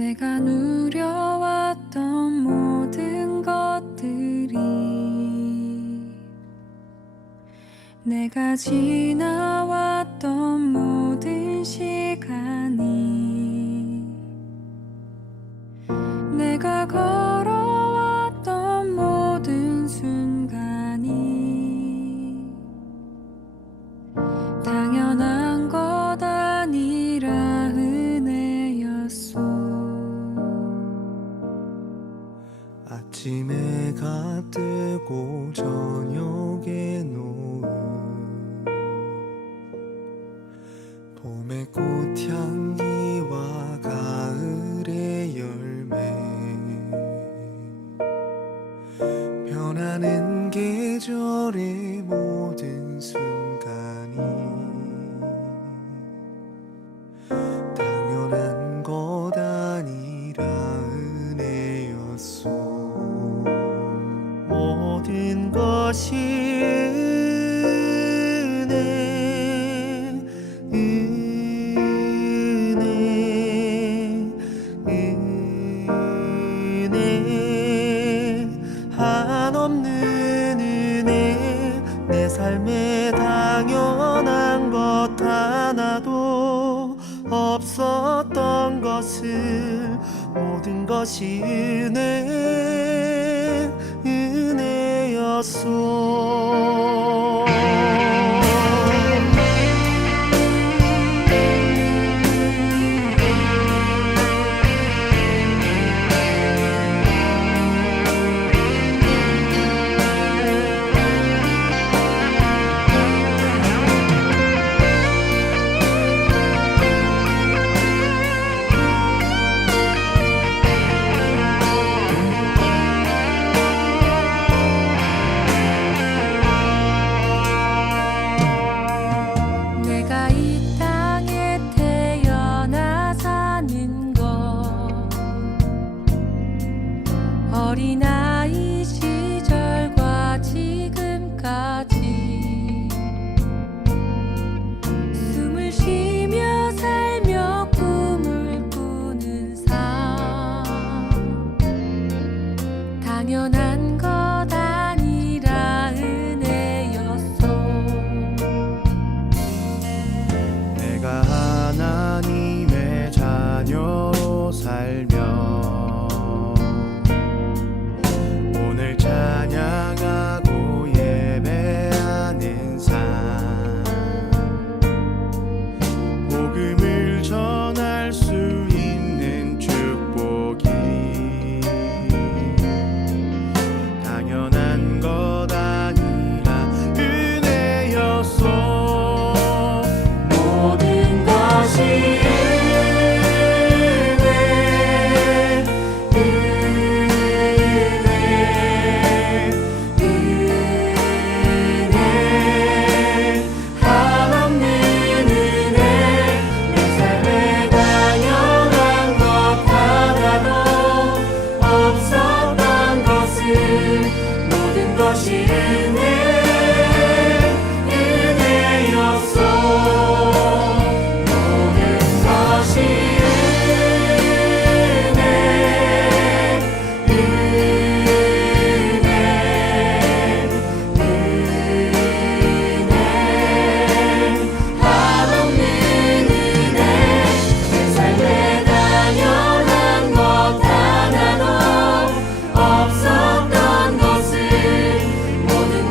내가 누려왔던 모든 것들이 내가 지나왔던 모든 시간이 내가 걸어왔던 모든 순간이 당연한 것 아니라 은혜였소. 아침에 해가 뜨고 저녁에 노을, 봄의 꽃향기와 가을의 열매, 변하는 계절의 모든 순간이 당연한 것 아니라 은혜였소. 모든 것이 은혜, 은혜, 한없는 은혜. 내 삶에 당연한 것 하나도 없었던 것을 모든 것이 은혜였소. 내가 이 땅에 태어나 사는 것 어린아이 시절과 지금까지 숨을 쉬며 살며 꿈을 꾸는 삶 당연한 것 아니라 은혜였소. 내가 하나님의 자녀로 살며 오늘 찬양하고 예배하는 삶, 복음을 전할 수 있는 축복이 당연한 것 아니라 은혜였소. 모든 것이 한없는 은혜. 내 삶에 당연한 것 하나도 없었던 것을 모든 것이 은혜였소. 모든 것이 한없는 은혜. 내 삶에 당연한 것 하나도 없었던 것을 모든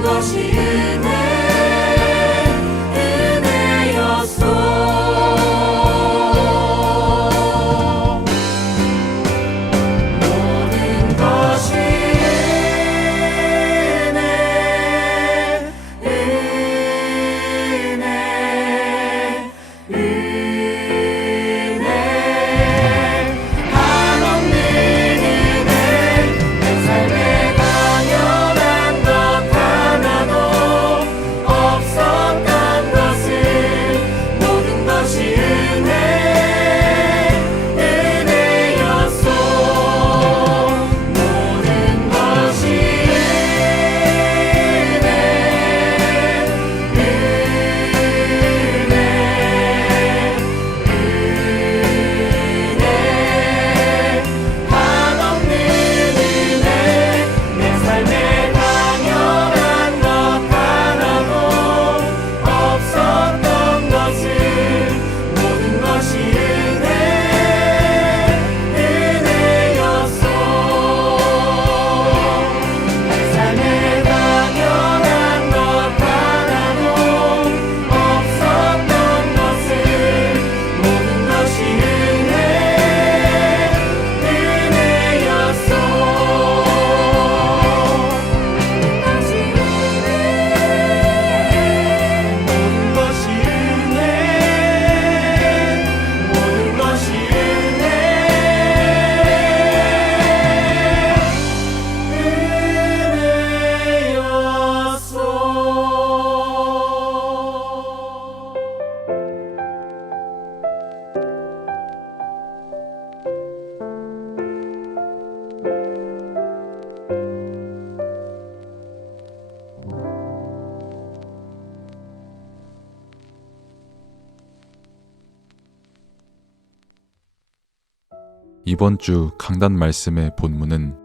이번 주 강단 말씀의 본문은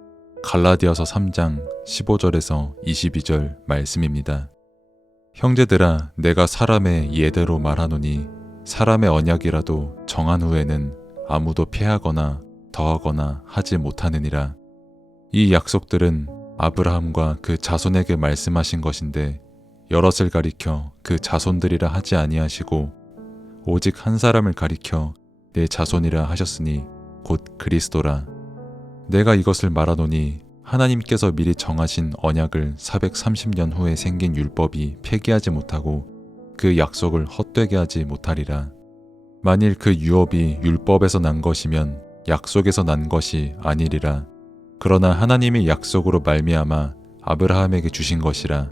갈라디아서 3장 15절에서 22절 말씀입니다. 형제들아, 내가 사람의 예대로 말하노니 사람의 언약이라도 정한 후에는 아무도 폐하거나 더하거나 하지 못하느니라. 이 약속들은 아브라함과 그 자손에게 말씀하신 것인데 여럿을 가리켜 그 자손들이라 하지 아니하시고 오직 한 사람을 가리켜 내 자손이라 하셨으니 곧 그리스도라. 내가 이것을 말하노니 하나님께서 미리 정하신 언약을 430년 후에 생긴 율법이 폐기하지 못하고 그 약속을 헛되게 하지 못하리라. 만일 그 유업이 율법에서 난 것이면 약속에서 난 것이 아니리라. 그러나 하나님의 약속으로 말미암아 아브라함에게 주신 것이라.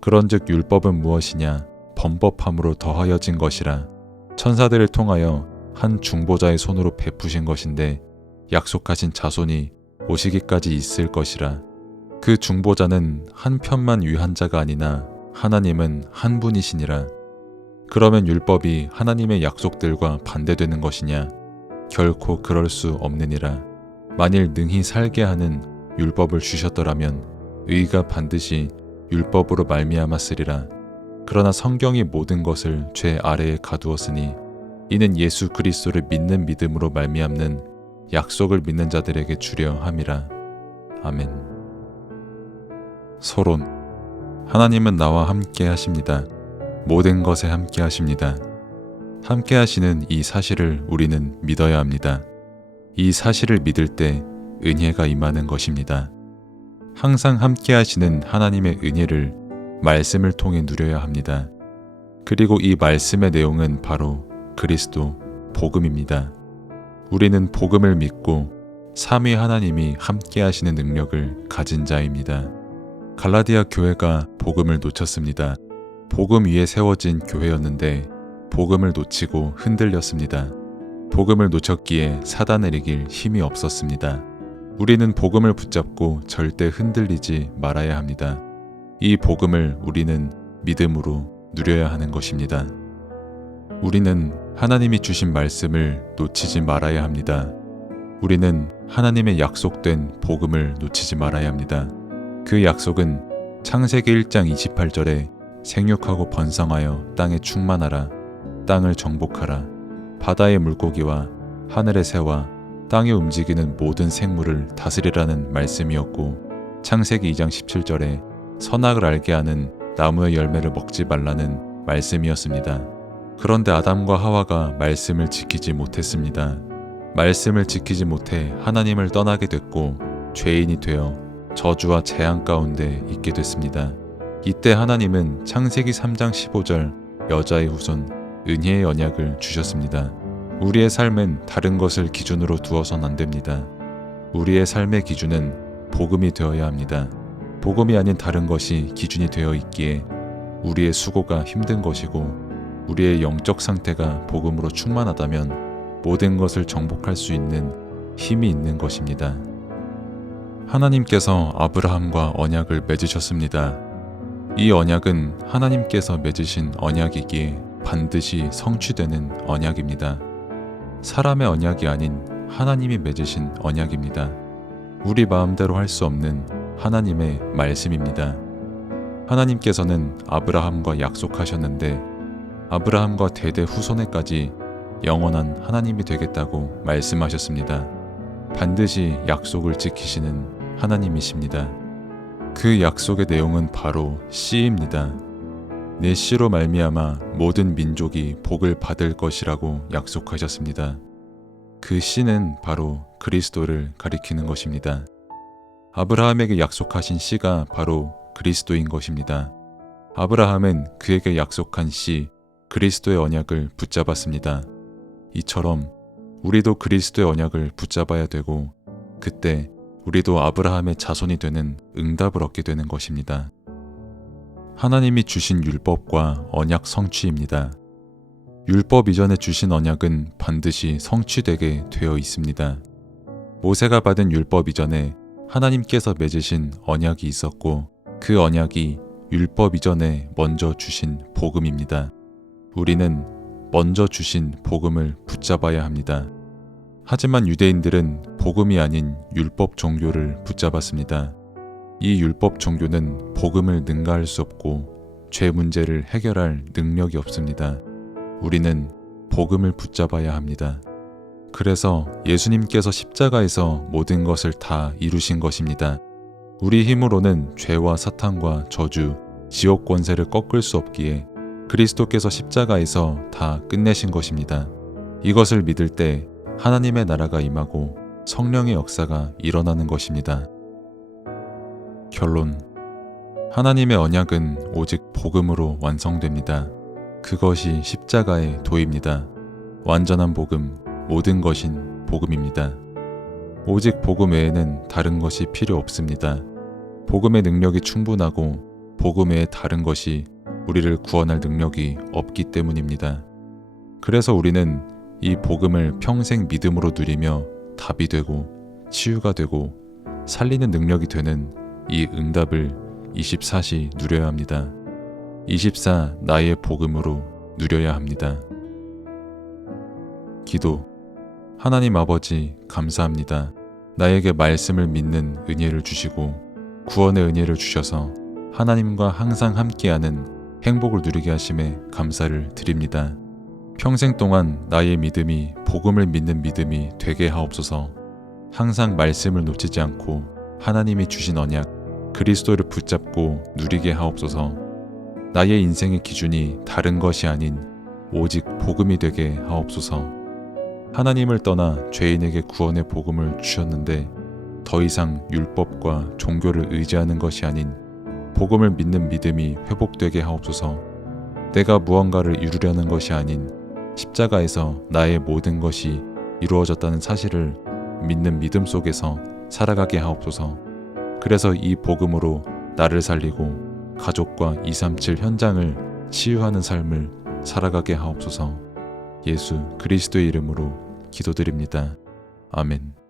그런즉 율법은 무엇이냐? 범법함으로 더하여진 것이라. 천사들을 통하여 한 중보자의 손으로 베푸신 것인데 약속하신 자손이 오시기까지 있을 것이라. 그 중보자는 한 편만 위한 자가 아니나 하나님은 한 분이시니라. 그러면 율법이 하나님의 약속들과 반대되는 것이냐? 결코 그럴 수 없느니라. 만일 능히 살게 하는 율법을 주셨더라면 의가 반드시 율법으로 말미암았으리라. 그러나 성경이 모든 것을 죄 아래에 가두었으니 이는 예수 그리스도를 믿는 믿음으로 말미암는 약속을 믿는 자들에게 주려 함이라. 아멘. 서론. 하나님은 나와 함께 하십니다. 모든 것에 함께 하십니다. 함께 하시는 이 사실을 우리는 믿어야 합니다. 이 사실을 믿을 때 은혜가 임하는 것입니다. 항상 함께 하시는 하나님의 은혜를 말씀을 통해 누려야 합니다. 그리고 이 말씀의 내용은 바로 그리스도, 복음입니다. 우리는 복음을 믿고 삼위 하나님이 함께 하시는 능력을 가진 자입니다. 갈라디아 교회가 복음을 놓쳤습니다. 복음 위에 세워진 교회였는데 복음을 놓치고 흔들렸습니다. 복음을 놓쳤기에 사단을 이길 힘이 없었습니다. 우리는 복음을 붙잡고 절대 흔들리지 말아야 합니다. 이 복음을 우리는 믿음으로 누려야 하는 것입니다. 우리는 하나님이 주신 말씀을 놓치지 말아야 합니다. 우리는 하나님의 약속된 복음을 놓치지 말아야 합니다. 그 약속은 창세기 1장 28절에 생육하고 번성하여 땅에 충만하라, 땅을 정복하라, 바다의 물고기와 하늘의 새와 땅에 움직이는 모든 생물을 다스리라는 말씀이었고, 창세기 2장 17절에 선악을 알게 하는 나무의 열매를 먹지 말라는 말씀이었습니다. 그런데 아담과 하와가 말씀을 지키지 못했습니다. 말씀을 지키지 못해 하나님을 떠나게 됐고 죄인이 되어 저주와 재앙 가운데 있게 됐습니다. 이때 하나님은 창세기 3장 15절 여자의 후손 은혜의 언약을 주셨습니다. 우리의 삶은 다른 것을 기준으로 두어선 안 됩니다. 우리의 삶의 기준은 복음이 되어야 합니다. 복음이 아닌 다른 것이 기준이 되어 있기에 우리의 수고가 힘든 것이고 우리의 영적 상태가 복음으로 충만하다면 모든 것을 정복할 수 있는 힘이 있는 것입니다. 하나님께서 아브라함과 언약을 맺으셨습니다. 이 언약은 하나님께서 맺으신 언약이기에 반드시 성취되는 언약입니다. 사람의 언약이 아닌 하나님이 맺으신 언약입니다. 우리 마음대로 할 수 없는 하나님의 말씀입니다. 하나님께서는 아브라함과 약속하셨는데 아브라함과 대대 후손에까지 영원한 하나님이 되겠다고 말씀하셨습니다. 반드시 약속을 지키시는 하나님이십니다. 그 약속의 내용은 바로 씨입니다. 내 씨로 말미암아 모든 민족이 복을 받을 것이라고 약속하셨습니다. 그 씨는 바로 그리스도를 가리키는 것입니다. 아브라함에게 약속하신 씨가 바로 그리스도인 것입니다. 아브라함은 그에게 약속한 씨, 그리스도의 언약을 붙잡았습니다. 이처럼 우리도 그리스도의 언약을 붙잡아야 되고 그때 우리도 아브라함의 자손이 되는 응답을 얻게 되는 것입니다. 하나님이 주신 율법과 언약 성취입니다. 율법 이전에 주신 언약은 반드시 성취되게 되어 있습니다. 모세가 받은 율법 이전에 하나님께서 맺으신 언약이 있었고 그 언약이 율법 이전에 먼저 주신 복음입니다. 우리는 먼저 주신 복음을 붙잡아야 합니다. 하지만 유대인들은 복음이 아닌 율법 종교를 붙잡았습니다. 이 율법 종교는 복음을 능가할 수 없고 죄 문제를 해결할 능력이 없습니다. 우리는 복음을 붙잡아야 합니다. 그래서 예수님께서 십자가에서 모든 것을 다 이루신 것입니다. 우리 힘으로는 죄와 사탄과 저주, 지옥 권세를 꺾을 수 없기에 그리스도께서 십자가에서 다 끝내신 것입니다. 이것을 믿을 때 하나님의 나라가 임하고 성령의 역사가 일어나는 것입니다. 결론. 하나님의 언약은 오직 복음으로 완성됩니다. 그것이 십자가의 도입니다. 완전한 복음, 모든 것인 복음입니다. 오직 복음 외에는 다른 것이 필요 없습니다. 복음의 능력이 충분하고 복음 외에 다른 것이 우리를 구원할 능력이 없기 때문입니다. 그래서 우리는 이 복음을 평생 믿음으로 누리며 답이 되고 치유가 되고 살리는 능력이 되는 이 응답을 24시 누려야 합니다. 24 나의 복음으로 누려야 합니다. 기도. 하나님 아버지 감사합니다. 나에게 말씀을 믿는 은혜를 주시고 구원의 은혜를 주셔서 하나님과 항상 함께하는 행복을 누리게 하심에 감사를 드립니다. 평생 동안 나의 믿음이 복음을 믿는 믿음이 되게 하옵소서. 항상 말씀을 놓치지 않고 하나님이 주신 언약 그리스도를 붙잡고 누리게 하옵소서. 나의 인생의 기준이 다른 것이 아닌 오직 복음이 되게 하옵소서. 하나님을 떠나 죄인에게 구원의 복음을 주셨는데 더 이상 율법과 종교를 의지하는 것이 아닌 복음을 믿는 믿음이 회복되게 하옵소서. 내가 무언가를 이루려는 것이 아닌 십자가에서 나의 모든 것이 이루어졌다는 사실을 믿는 믿음 속에서 살아가게 하옵소서. 그래서 이 복음으로 나를 살리고 가족과 237 현장을 치유하는 삶을 살아가게 하옵소서. 예수 그리스도의 이름으로 기도드립니다. 아멘.